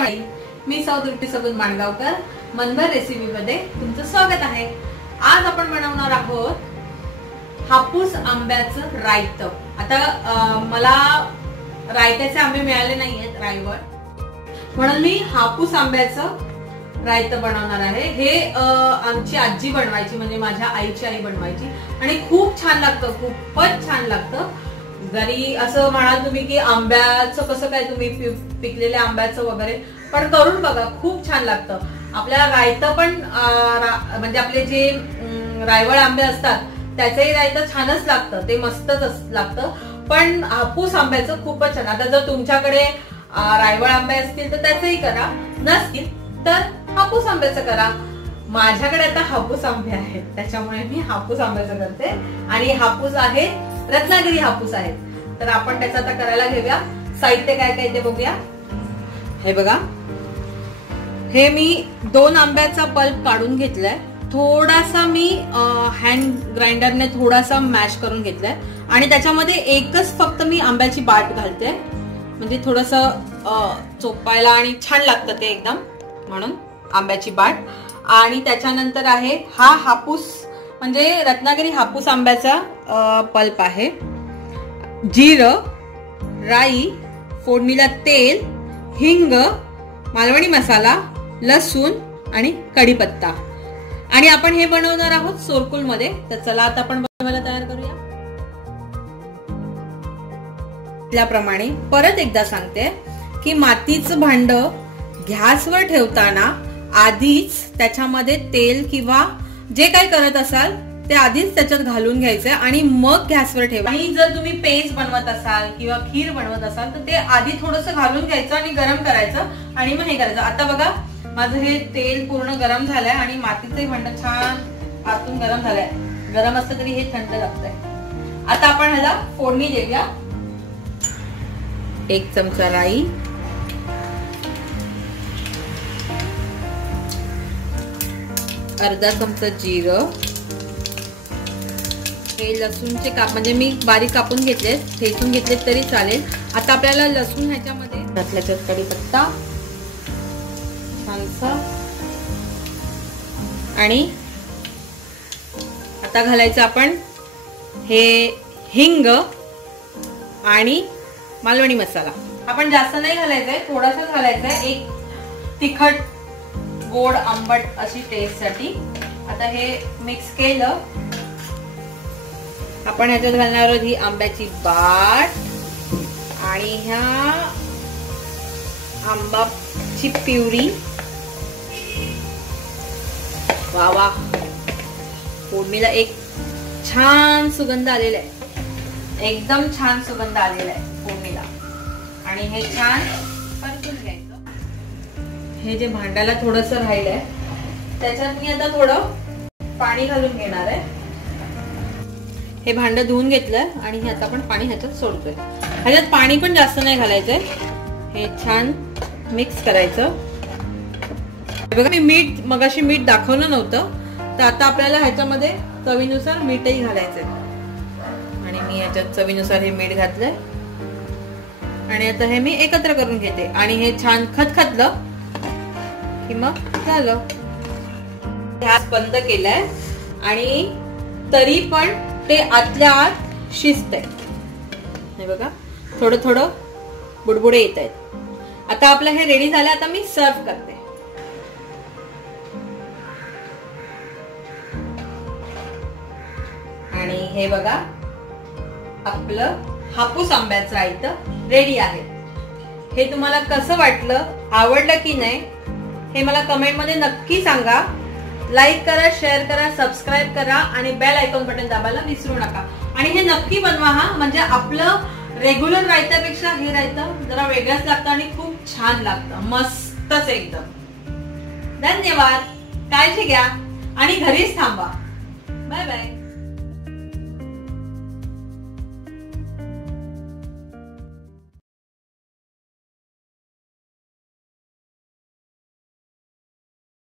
नमस्कार, मी सौ तृप्ती सगुन माणगावकर. मनभर रेसिपी मध्ये तुमचं स्वागत आहे. आज आपण बनवणार आहोत हापूस आंब्याचं रायतं. आता मला रायत्याचे आंबे मिळाले नाहीयेत रायवळ, म्हणून मी हापूस आंब्याचं रायतं बनवणार आहे. हे आमची आजी बनवायची, म्हणजे माझ्या आईची आई बनवायची आणि खूप छान लागतं, खूपच छान लागतं. जरी असं म्हणाल तुम्ही की आंब्याचं कसं काय, तुम्ही पिकलेल्या आंब्याचं वगैरे, पण करून बघा, खूप छान लागतं. आपल्या रायतं पण म्हणजे आपले जे रायवळ आंबे असतात त्याचंही रायतं छानच लागतं, ते मस्तच लागतं. पण हापूस आंब्याचं खूपच छान. आता जर तुमच्याकडे रायवळ आंबे असतील तर त्याचंही करा, नसतील तर हापूस आंब्याचं करा. माझ्याकडे आता हापूस आंबे आहेत, त्याच्यामुळे मी हापूस आंब्याचं करते. आणि हापूस आहे रत्नागिरी हापूस आहेत. तर आपण त्याचं आता करायला घेऊया. साहित्य काय काय ते बघूया. हे बघा, हे मी 2 आंब्याचा पल्प काढून घेतलाय. थोडासा मी हँड ग्राइंडरने थोडासा मॅश करून घेतलाय आणि त्याच्यामध्ये एकच फक्त मी आंब्याची बाट घालते, म्हणजे थोडस चोपायला आणि छान लागतं ते एकदम, म्हणून आंब्याची बाट. आणि त्याच्यानंतर आहे हा हापूस, म्हणजे रत्नागिरी हापूस आंब्याचा पल्प आहे. जिरं, राई, फोडणीला तेल, हिंग, मालवणी मसाला, लसूण आणि कढीपत्ता. आणि आपण हे बनवणार आहोत सोरकुल मध्ये. तर चला आता आपण बनवायला तयार करूया. त्याप्रमाणे परत एकदा सांगते की मातीचं भांड गॅसवर ठेवताना आधीच त्याच्यामध्ये तेल किंवा जे काही करत असाल ते आधीच त्याच्यात घालून घ्यायचंय आणि मग गॅसवर ठेवा. आणि जर तुम्ही पेस्ट बनवत असाल किंवा खीर बनवत असाल तर ते आधी थोडंसं घालून घ्यायचं आणि गरम करायचं आणि मग हे करायचं. आता बघा, माझं हे तेल पूर्ण गरम झालंय आणि मातीचंही भांड छान आतून गरम झालंय. गरम असतं तरी हे थंड लागतंय. आता आपण ह्याला फोडणी देऊया. 1 चमचा राई, अर्धा चमचा जिरं, हे लसूणचे काप, म्हणजे मी बारीक कापून घेतले, ठेचून घेतले तरी चालेल. आता आपल्याला लसूण ह्याच्यामध्ये घातल्याच्यात कढीपत्ता छानसा, आणि आता घालायचं आपण हे हिंग आणि मालवणी मसाला. आपण जास्त नाही घालायचंय, थोडासा घालायचंय, एक तिखट गोड आंबट अशी टेस्ट साठी. आता हे मिक्स केलं. आपण ह्याच्यात घालणार आहोत ही आंब्याची बाट आणि ह्या आंबाची प्युरी. वा वा, फोडणीला एक छान सुगंध आलेला आहे, एकदम छान सुगंध आलेला आहे फोडणीला. आणि हे छान परतून घ्यायचं. हे जे भांड्याला थोडस राहिलंय त्याच्यात मी आता थोडं पाणी घालून घेणार आहे. हे भांड धुवून घेतलंय आणि ह्याचं आपण पाणी ह्याच्यात सोडतोय. ह्याच्यात पाणी पण जास्त नाही घालायचंय. हे छान मिक्स करायचं. बघा, मी मीठ मगाशी मीठ दाखवलं नव्हतं, तर आता आपल्याला ह्याच्यामध्ये चवीनुसार मीठही घालायचंय. आणि मी ह्याच्यात चवीनुसार हे मीठ घातलंय आणि आता हे मी एकत्र करून घेते. आणि हे छान खतखतलं की मग झालं. गॅस बंद केलाय आणि तरी पण ते आतल्या आत शिजतंय. हे बघा, थोडं थोडं बुडबुडे येत आहेत. आता आपलं हे रेडी झालं. आता मी सर्व करते. आणि हे बघा, आपलं हापूस आंब्याचं रायतं रेडी आहे. हे तुम्हाला कसं वाटलं, आवडलं की नाही हे मला कमेंट मध्ये नक्की सांगा. लाईक करा, शेअर करा, सबस्क्राईब करा आणि बेल आयकॉन बटन दाबायला विसरू नका. आणि हे नक्की बनवा हा, म्हणजे आपलं रेग्युलर रायत्यापेक्षा हे रायतं जरा वेगळंच लागतं आणि खूप छान लागतं, मस्तच एकदम. धन्यवाद, काळजी घ्या आणि घरीच थांबा. Bye bye.